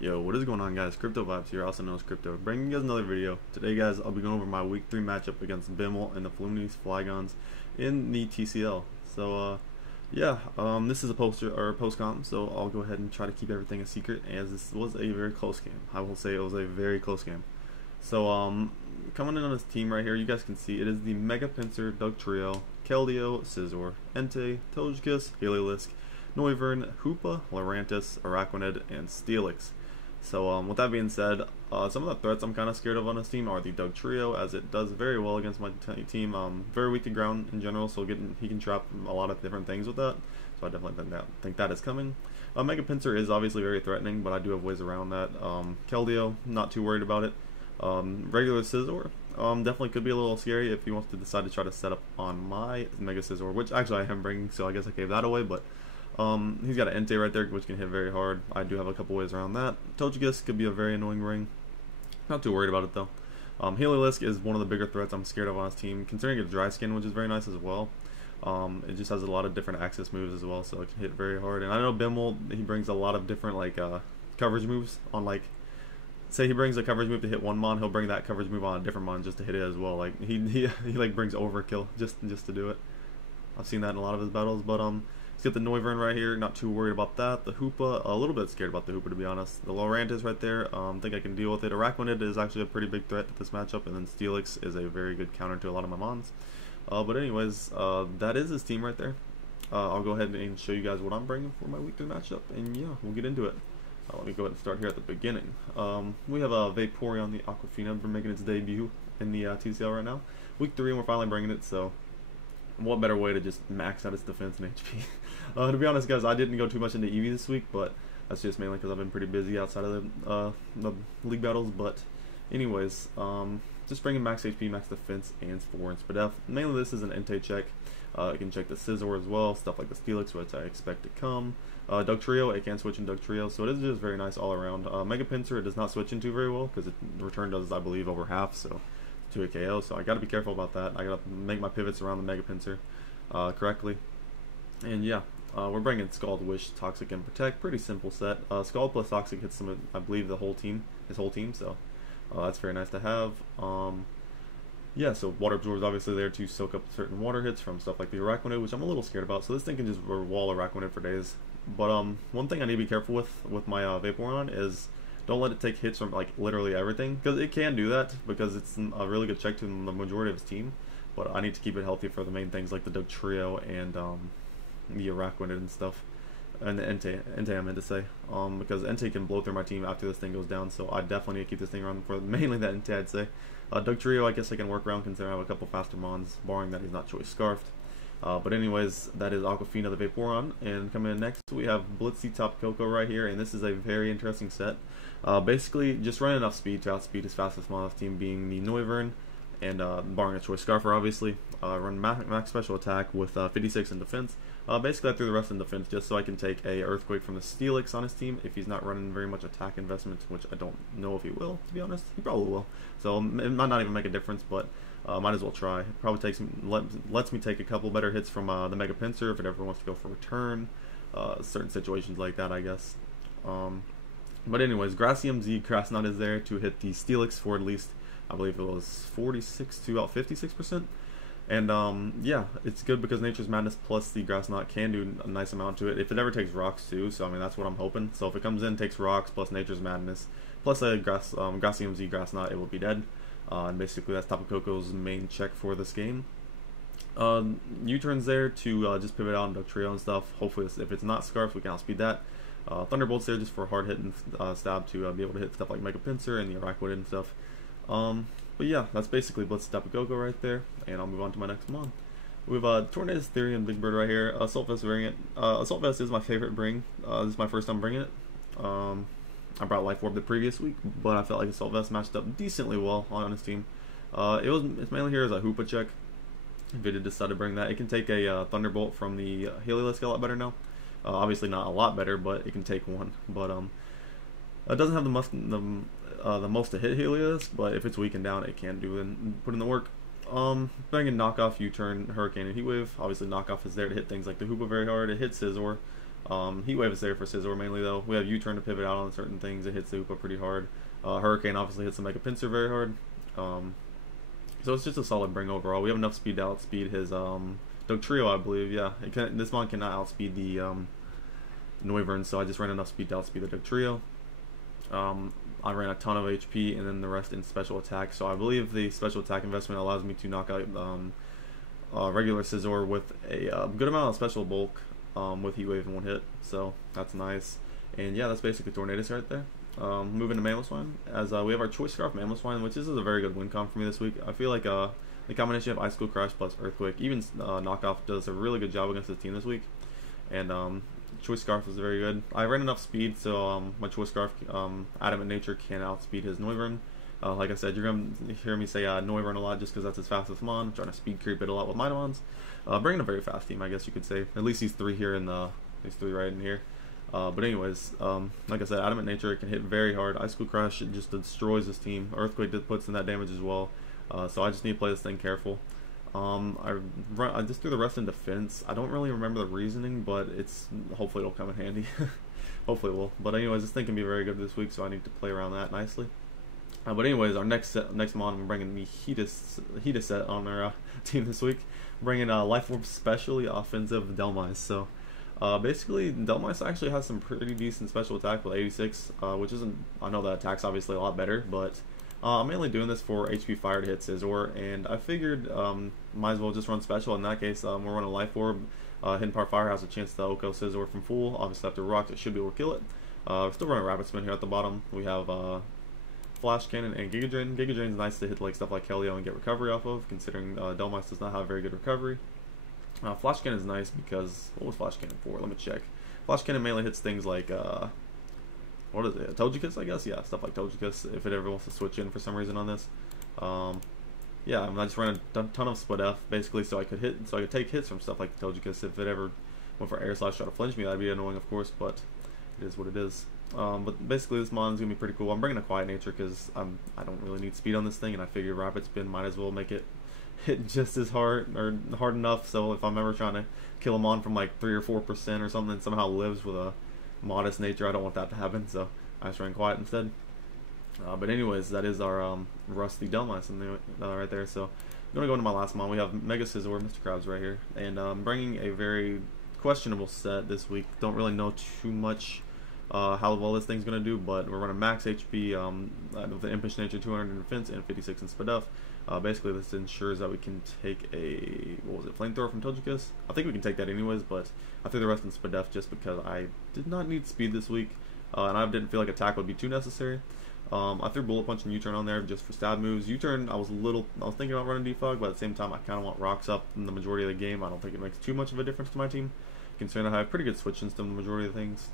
Yo, what is going on, guys? Crypto Vibes here, also known as Crypto, bringing you guys another video. Today, guys, I'll be going over my week 3 matchup against BeML and the Fluminense Flygons in the TCL. This is a poster or a post comp, so I'll go ahead and try to keep everything a secret, as this was a very close game. I will say it was a very close game. Coming in on this team right here, you guys can see it is the Mega Pincer, Doug Trio, Keldeo, Scizor, Entei, Togekiss, Heliolisk, Noivern, Hoopa, Lurantis, Araquanid, and Steelix. With that being said, some of the threats I'm kind of scared of on this team are the Doug Trio, as it does very well against my team. Very weak to ground in general, so he can trap a lot of different things with that. So I definitely think that is coming. Mega Pincer is obviously very threatening, but I do have ways around that. Keldeo, not too worried about it. Regular Scizor, definitely could be a little scary if he wants to decide to try to set up on my Mega Scizor, which actually I am bringing, so I guess I gave that away, but he's got an Entei right there, which can hit very hard. I do have a couple ways around that. Togekiss could be a very annoying ring. Not too worried about it though. Heliolisk is one of the bigger threats I'm scared of on his team, considering it's dry skin, which is very nice as well. It just has a lot of different access moves as well, so it can hit very hard. And I know BeML, he brings a lot of different coverage moves on, like, say he brings a coverage move to hit one mon, he'll bring that coverage move on a different mon just to hit it as well. Like he like brings overkill just to do it. I've seen that in a lot of his battles, but he's got the Noivern right here, not too worried about that. The Hoopa, a little bit scared about the Hoopa, to be honest. The Lurantis right there, think I can deal with it. Araquanid is actually a pretty big threat to this matchup, and then Steelix is a very good counter to a lot of my mons. But anyways, that is his team right there. I'll go ahead and show you guys what I'm bringing for my week 3 matchup, and yeah, we'll get into it. Let me go ahead and start here at the beginning. We have a Vaporeon, the Aquafina, for making its debut in the TCL right now. Week 3, and we're finally bringing it, so what better way to just max out its defense and HP. To be honest, guys, I didn't go too much into EV this week, but that's just mainly because I've been pretty busy outside of the league battles. But anyways, just bringing max HP, max defense, and 4 in Spadef. Mainly this is an Entei check. You can check the Scizor as well, stuff like the Steelix, which I expect to come. Doug Trio, it can switch in Doug Trio, so it is just very nice all around. Mega Pincer, it does not switch into very well, because the return does, I believe, over half, so to a KO, so I gotta be careful about that. I gotta make my pivots around the Mega Pincer correctly. And yeah, we're bringing Scald, Wish, Toxic, and Protect. Pretty simple set. Scald plus Toxic hits some, I believe, his whole team, so that's very nice to have. Yeah, so Water Absorb is obviously there to soak up certain water hits from stuff like the Araquanid, which I'm a little scared about. So this thing can just wall Araquanid for days. But one thing I need to be careful with my Vaporeon is don't let it take hits from like literally everything, because it can do that because it's a really good check to the majority of his team. But I need to keep it healthy for the main things like the Doug Trio and the Araquanid and stuff. And the Entei I meant to say, because Entei can blow through my team after this thing goes down, so I definitely need to keep this thing around for mainly that Entei, I'd say. Doug Trio, I guess I can work around considering I have a couple faster mons, barring that he's not choice scarfed. But anyways, that is Aquafina the Vaporeon, and coming in next we have Blitzy Top Coco right here, and this is a very interesting set. Basically, just run enough speed to outspeed his fastest mon of the team, being the Noivern, and barring a choice scarfer, obviously. Run max special attack with 56 in defense. Basically, I threw the rest in defense just so I can take a Earthquake from the Steelix on his team if he's not running very much attack investment, which I don't know if he will, to be honest. He probably will. So it might not even make a difference, but might as well try. It probably takes lets me take a couple better hits from the Mega Pincer if it ever wants to go for return. Certain situations like that, I guess. But anyways, Gracium Z Krasnot is there to hit the Steelix for at least, I believe it was 46 to about 56%. And yeah, it's good because Nature's Madness plus the Grass Knot can do a nice amount to it. If it ever takes rocks too, so I mean that's what I'm hoping. So if it comes in, takes rocks plus Nature's Madness plus a Gracium Z Grass Knot, it will be dead. And basically that's Tapu Koko's main check for this game. U-turn's there to just pivot out and Doug Trio and stuff. Hopefully if it's not Scarf, we can outspeed that. Thunderbolt's there just for hard hit and stab to be able to hit stuff like Mega Pincer and the Araquanid and stuff. But yeah, that's basically Blitz Tapu Koko right there, and I'll move on to my next mon. We have Tornadus, Therian, Big Bird right here. Assault Vest variant. Assault Vest is my favorite bring. This is my first time bringing it. I brought Life Orb the previous week, but I felt like Assault Vest matched up decently well on his team. It's mainly here as a Hoopa check. If it did decide to bring that, it can take a Thunderbolt from the Heliolisk a lot better now. Obviously not a lot better, but it can take one. But it doesn't have the most to hit Helios, but if it's weakened down, it can do and put in the work. Bringing knockoff, U-turn, Hurricane, and Heatwave. Obviously, knockoff is there to hit things like the Hoopa very hard. It hits Scizor. Heat Wave is there for Scizor mainly though. We have U-turn to pivot out on certain things. It hits the Hoopa pretty hard. Hurricane obviously hits the Mega Pinsir very hard. So it's just a solid bring overall. We have enough speed to outspeed his Dugtrio, I believe. Yeah, this mon cannot outspeed the Noivern, so I just ran enough speed to outspeed the Dugtrio. I ran a ton of HP and then the rest in special attack. So I believe the special attack investment allows me to knock out regular Scizor with a good amount of special bulk with Heat Wave in one hit. So that's nice. And yeah, that's basically Tornadus right there. Moving to Mamoswine, as we have our Choice Scarf Mamoswine, which is a very good win con for me this week. I feel like the combination of Icicle Crash plus Earthquake, even Knockoff, does a really good job against the team this week. And Choice Scarf is very good. I ran enough speed, so my Choice Scarf, Adamant Nature, can outspeed his Noivern. Like I said, you're going to hear me say Noivern a lot just because that's his fastest mon. I'm trying to speed creep it a lot with my mons. Bringing a very fast team, I guess you could say. At least these three here in these three right in here. But anyways, like I said, Adamant Nature, it can hit very hard. Icicle Crush, it just destroys this team. Earthquake puts in that damage as well. So I just need to play this thing careful. I just threw the rest in defense. I don't really remember the reasoning, but hopefully it'll come in handy. Hopefully it will. But anyways, this thing can be very good this week, so I need to play around that nicely. But anyways, our next mon, I'm bringing the Hita set on our team this week. Bringing Life Orb Specially Offensive Delmise. So basically, Delmise actually has some pretty decent special attack with 86, which isn't, I know that attack's obviously a lot better, but I'm mainly doing this for HP Fire to hit Scizor, and I figured might as well just run special. In that case, we're running Life Orb. Hidden Power Fire has a chance to Oko Scizor from full. Obviously, after Rocks, it should be able to kill it. We're still running Rapid Spin here at the bottom. We have Flash Cannon and Giga Drain. Giga Drain is nice to hit like stuff like Keldeo and get recovery off of, considering Delmise does not have very good recovery. Flash Cannon is nice because, what was Flash Cannon for? Let me check. Flash Cannon mainly hits things like, what is it, Togekiss, I guess? Yeah, stuff like Togekiss, if it ever wants to switch in for some reason on this. Yeah, I just ran a ton of Split F, basically, so I could take hits from stuff like Togekiss. If it ever went for Air Slash, try to flinch me, that'd be annoying, of course, but it is what it is. But basically, this mon is going to be pretty cool. I'm bringing a Quiet Nature because I don't really need speed on this thing, and I figure Rapid Spin might as well make it hit just as hard, or hard enough, so if I'm ever trying to kill a mon from like 3 or 4% or something and somehow lives with a modest nature, I don't want that to happen, so I just ran Quiet instead. But anyways, that is our Rusty Delmise right there. So I'm going to go into my last mon. We have Mega Scizor, Mr. Krabs right here, and I'm bringing a very questionable set this week. Don't really know too much how well this thing's going to do, but we're running max HP with the Impish Nature, 200 in defense, and 56 in Spidef. Basically, this ensures that we can take a, what was it, Flamethrower from Togekiss? I think we can take that anyways, but I threw the rest in Spidef just because I did not need speed this week, and I didn't feel like attack would be too necessary. I threw Bullet Punch and U-turn on there just for stab moves. U-turn, I was thinking about running Defog, but at the same time, I kind of want Rocks up in the majority of the game. I don't think it makes too much of a difference to my team, considering I have pretty good switch into the majority of things.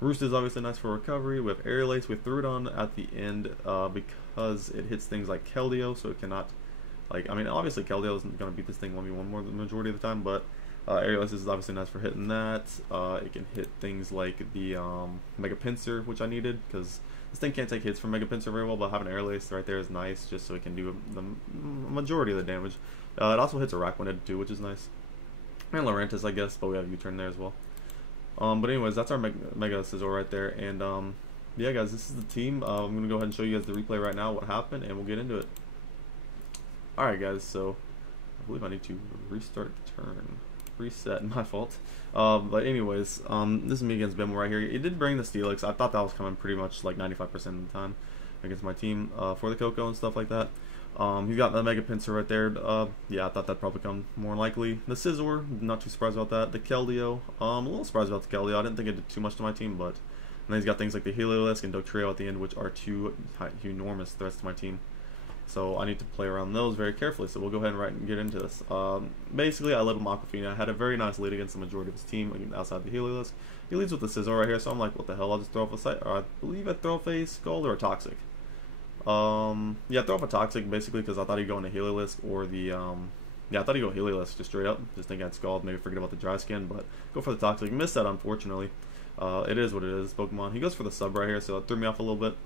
Roost is obviously nice for recovery. We have Aerial Ace. We threw it on at the end because it hits things like Keldeo, so it cannot, like, I mean, obviously Keldeo isn't going to beat this thing 1v1 more than the majority of the time, but Aerial Ace is obviously nice for hitting that. It can hit things like the Mega Pinsir, which I needed, because this thing can't take hits from Mega Pinsir very well, but having Aerial Ace right there is nice, just so it can do the majority of the damage. It also hits a Araquanid too, which is nice. And Lurantis, I guess, but we have U-turn there as well. But anyways, that's our Mega Scizor right there, and yeah, guys, this is the team. I'm gonna go ahead and show you guys the replay right now, what happened, and we'll get into it. All right, guys. So I believe I need to restart the turn. Reset, my fault. But anyways, this is me against BeML right here. It did bring the Steelix. I thought that was coming pretty much like 95% of the time against my team for the Coco and stuff like that. He's got the Mega Pinsir right there. Yeah, I thought that'd probably come more likely. The Scizor, not too surprised about that. The Keldeo, a little surprised about the Keldeo. I didn't think it did too much to my team, but and then he's got things like the Heliolisk and Dugtrio at the end, which are two enormous threats to my team. So I need to play around those very carefully. So we'll go ahead and get into this. Basically, I led with Aquafina. I had a very nice lead against the majority of his team outside the Heliolisk. He leads with the Scizor right here, so I'm like, what the hell? I'll just throw off a site. Or I believe I throw off a Scald or a Toxic. Yeah, throw off a Toxic basically because I thought he'd go into Heliolisk or the yeah, I thought he'd go Heliolisk just straight up. Just think I'd Scald, maybe forget about the Dry Skin, but go for the Toxic. Missed that, unfortunately. It is what it is, Pokemon. He goes for the sub right here, so it threw me off a little bit.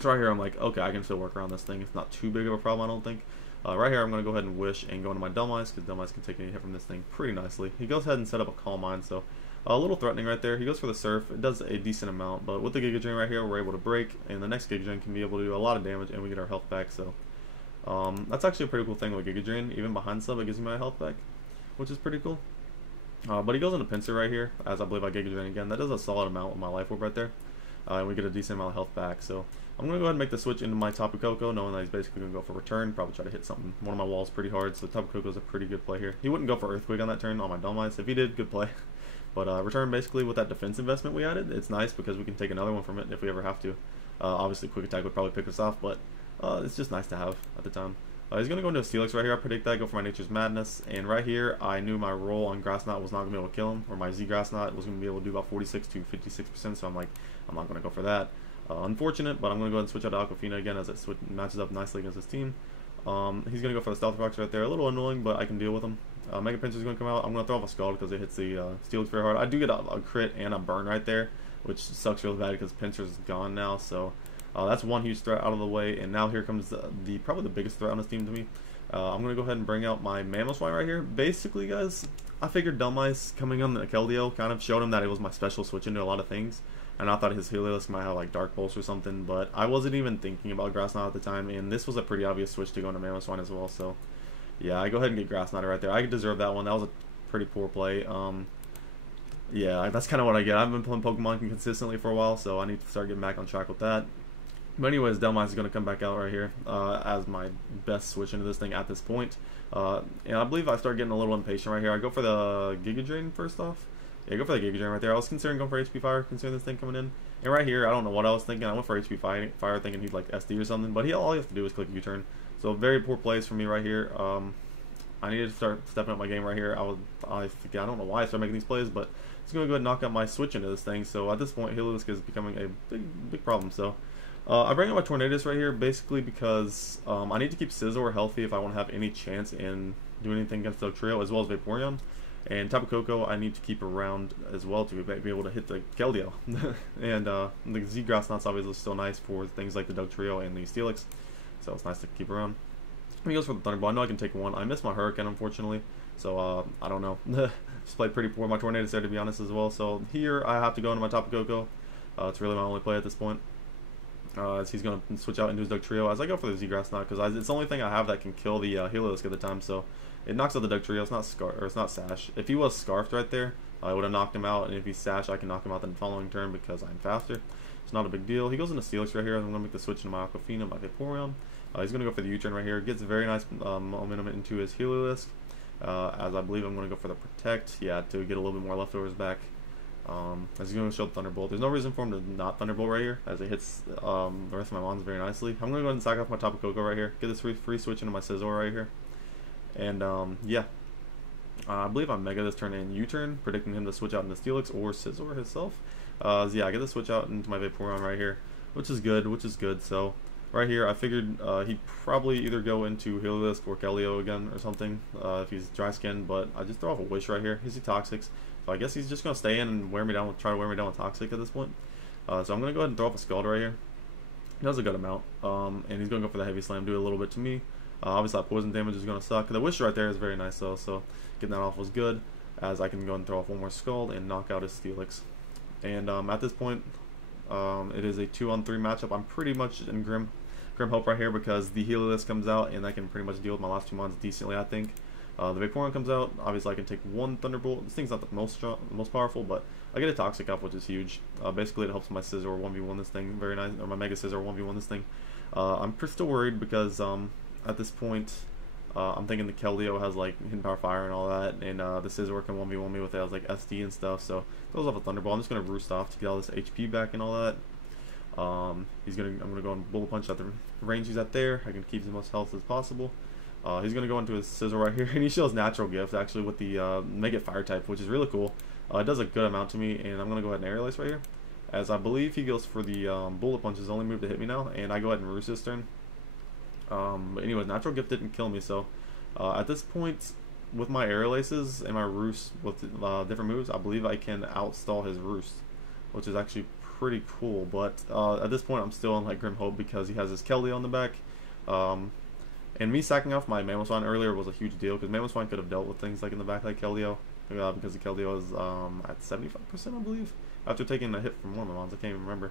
So right here, I'm like, okay, I can still work around this thing. It's not too big of a problem, I don't think. Right here, I'm going to go ahead and Wish and go into my Delmise, because Delmise can take any hit from this thing pretty nicely. He goes ahead and set up a Calm Mind, so A little threatening right there. He goes for the Surf. It does a decent amount, but with the Giga Drain right here, we're able to break, and the next Giga Drain can be able to do a lot of damage, and we get our health back. So that's actually a pretty cool thing with Giga Drain. Even behind sub, it gives me my health back, which is pretty cool. But he goes into Pincer right here, as I believe I Giga Drain again. That does a solid amount with my Life Orb right there, and we get a decent amount of health back. So I'm going to go ahead and make the switch into my Tapu Koko, knowing that he's basically going to go for return, probably try to hit one of my walls pretty hard, so Tapu Koko is a pretty good play here. He wouldn't go for Earthquake on that turn on my Dumb Ice. If he did, good play. But return basically with that defense investment we added, it's nice because we can take another one from it if we ever have to. Obviously Quick Attack would probably pick us off, but it's just nice to have at the time. He's going to go into a Steelix right here. I predict that, go for my Nature's Madness. And right here, I knew my roll on Grass Knot was not going to be able to kill him, or my Z Grass Knot was going to be able to do about 46 to 56%, so I'm like, I'm not going to go for that. Unfortunate, but I'm going to go ahead and switch out to Aquafina again as it matches up nicely against his team. He's going to go for the Stealth Rocks right there. A little annoying, but I can deal with him. Mega Pincer is going to come out. I'm going to throw off a Scald because it hits the Steelix very hard. I do get a crit and a burn right there, which sucks really bad because Pincer's gone now. So that's one huge threat out of the way. And now here comes probably the biggest threat on this team to me. I'm going to go ahead and bring out my Mamoswine right here. Basically, guys, I figured Dumb Ice coming on the Keldeo kind of showed him that it was my special switch into a lot of things. And I thought his Heliolisk might have like Dark Pulse or something, but I wasn't even thinking about Grass Knot at the time, and this was a pretty obvious switch to go into Mamoswine as well. So yeah, I go ahead and get Grass Knot right there. I deserve that one. That was a pretty poor play. Yeah, that's kind of what I get. I've been playing Pokemon consistently for a while, so I need to start getting back on track with that. But anyways, Delmice is going to come back out right here as my best switch into this thing at this point. And I believe I start getting a little impatient right here. I go for the Giga Drain first off. Yeah, go for the Giga Drain right there. I was considering going for HP Fire, considering this thing coming in. And right here, I don't know what I was thinking. I went for HP Fire thinking he'd like SD or something. But all he has to do is click U-turn. So very poor plays for me right here. I needed to start stepping up my game right here. I don't know why I started making these plays, but it's going to go ahead and knock out my switch into this thing. So at this point, Heliolisk is becoming a big problem. So I bring out my Tornadus right here basically because I need to keep Scizor healthy if I want to have any chance in doing anything against Dugtrio as well as Vaporeon. And Tapu Koko I need to keep around as well to be able to hit the Keldeo. And the Z Grass Knot's obviously still nice for things like the Dugtrio and the Steelix, so it's nice to keep around. He goes for the Thunderbolt. I know I can take one. I missed my Hurricane unfortunately, so I don't know. Just played pretty poor. My Tornadus there to be honest as well. So here I have to go into my Tapu Koko. It's really my only play at this point. As he's going to switch out into his Dugtrio as I go for the Z Grass Knot because it's the only thing I have that can kill the Heliolisk at the time. So it knocks out the Dugtrio. It's not Sash. If he was Scarfed right there, I would have knocked him out. And if he's Sash, I can knock him out the following turn because I'm faster. It's not a big deal. He goes into Steelix right here. I'm going to make the switch into my Aquafina, my Vaporeon. He's going to go for the U-turn right here. Gets very nice momentum into his Heliolisk. As I believe I'm going to go for the Protect. Yeah, to get a little bit more leftovers back. As he's going to show the Thunderbolt. There's no reason for him to not Thunderbolt right here, as it hits the rest of my mons very nicely. I'm going to go ahead and sack off my Tapu Koko right here. Get this free switch into my Scizor right here. And yeah, I believe I'm Mega this turn and U-turn, predicting him to switch out into Steelix or Scizor himself. So yeah, I get the switch out into my Vaporeon right here, which is good. So right here, I figured he'd probably either go into Heliolisk or Keldeo again or something if he's dry skinned, but I just throw off a Wish right here. He's Toxics. So I guess he's just going to stay in and try to wear me down with Toxic at this point. So I'm going to go ahead and throw off a Scald right here. He does a good amount. And he's going to go for the Heavy Slam, do a little bit to me. Obviously that poison damage is going to suck. The Wish right there is very nice though, so getting that off was good, as I can go and throw off one more Scald and knock out his Steelix. And at this point, it is a 2-on-3 matchup. I'm pretty much in Grim Hope right here because the Heliolisk comes out and I can pretty much deal with my last two mons decently, I think. The Vaporeon comes out. Obviously, I can take one Thunderbolt. This thing's not the most powerful, but I get a Toxic off, which is huge. Basically, it helps my Scizor 1v1 this thing very nice, or my Mega Scizor 1v1 this thing. I'm still worried because at this point, I'm thinking the Keldeo has like Hidden Power Fire and all that, and the Scizor can 1v1 me with it. I was like SD and stuff, so throws off a Thunderbolt. I'm just gonna Roost off to get all this HP back and all that. I'm gonna go and Bullet Punch at the range he's at there. I can keep as much health as possible. He's going to go into his Scizor right here, and he shows Natural Gift, actually, with the Mega Fire type, which is really cool. It does a good amount to me, and I'm going to go ahead and Aerial Ace right here, as I believe he goes for the Bullet Punch, his only move to hit me now, and I go ahead and Roost this turn. But anyways, Natural Gift didn't kill me, so at this point, with my Aerial Aces and my Roost with different moves, I believe I can outstall his Roost, which is actually pretty cool. But at this point, I'm still in like Grim Hope because he has his Keldeo on the back. And me sacking off my Mamoswine earlier was a huge deal because Mamoswine could have dealt with things like in the back like Keldeo. because the Keldeo is at 75%, I believe, after taking a hit from one of my mons. I can't even remember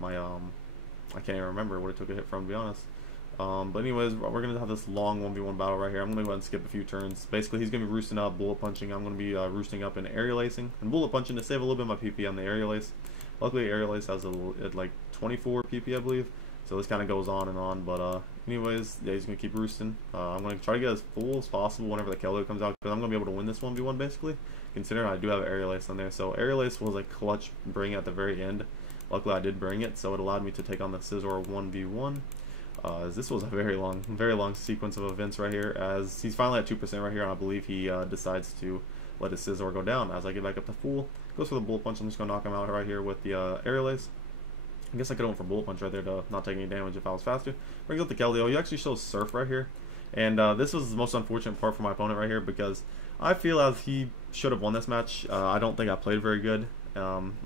my I can't even remember what it took a hit from, to be honest. But anyways, we're gonna have this long 1v1 battle right here. I'm gonna go ahead and skip a few turns. Basically, he's gonna be roosting up, bullet punching. I'm gonna be roosting up and aerial acing and bullet punching to save a little bit of my PP on the aerial ace. Luckily, aerial ace has like 24 PP, I believe. So this kind of goes on and on. But anyways, yeah, he's gonna keep roosting. I'm gonna try to get as full as possible whenever the Keldeo comes out, because I'm gonna be able to win this 1v1 basically, considering I do have aerial ace on there. So aerial ace was a clutch bring at the very end. Luckily, I did bring it, so it allowed me to take on the Scizor 1v1. As this was a very long sequence of events right here, as he's finally at 2% right here, and I believe he decides to let his Scizor go down. As I get back up to full, goes for the bullet punch. I'm just going to knock him out right here with the aerial ace. I guess I could have went for bullet punch right there to not take any damage if I was faster. Brings up the Keldeo. He actually shows Surf right here, and this was the most unfortunate part for my opponent right here, because I feel as he should have won this match. I don't think I played very good.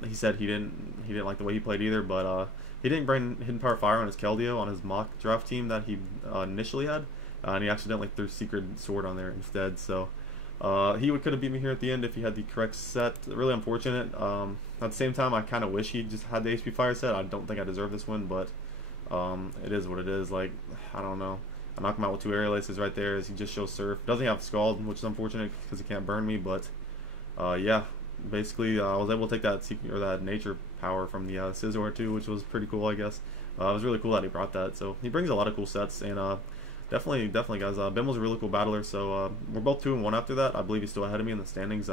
He said he didn't like the way he played either, but he didn't bring Hidden Power Fire on his Keldeo on his mock draft team that he initially had, and he accidentally threw Secret Sword on there instead. So he could have beat me here at the end if he had the correct set. Really unfortunate. At the same time, I kind of wish he just had the HP Fire set. I don't think I deserve this win, but it is what it is. Like, I don't know. I knocked him out with 2 aerial aces right there, as he just shows Surf. Doesn't have Scald, which is unfortunate because he can't burn me, but yeah. Basically, I was able to take that nature power from the Scizor too, which was pretty cool, I guess. It was really cool that he brought that. So he brings a lot of cool sets, and definitely guys. BeML's a really cool battler. So we're both 2-1 after that. I believe he's still ahead of me in the standings,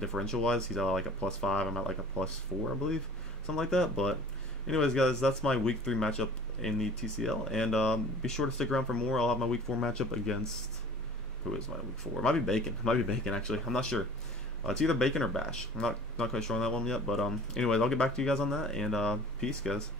differential wise. He's at like a +5. I'm at like a +4, I believe, something like that. But anyways, guys, that's my week 3 matchup in the TCL, and be sure to stick around for more. I'll have my week 4 matchup against, who is my week 4? It might be Bacon. It might be Bacon, actually. I'm not sure. It's either Bacon or Bash. I'm not quite sure on that one yet, but anyways, I'll get back to you guys on that, and peace, guys.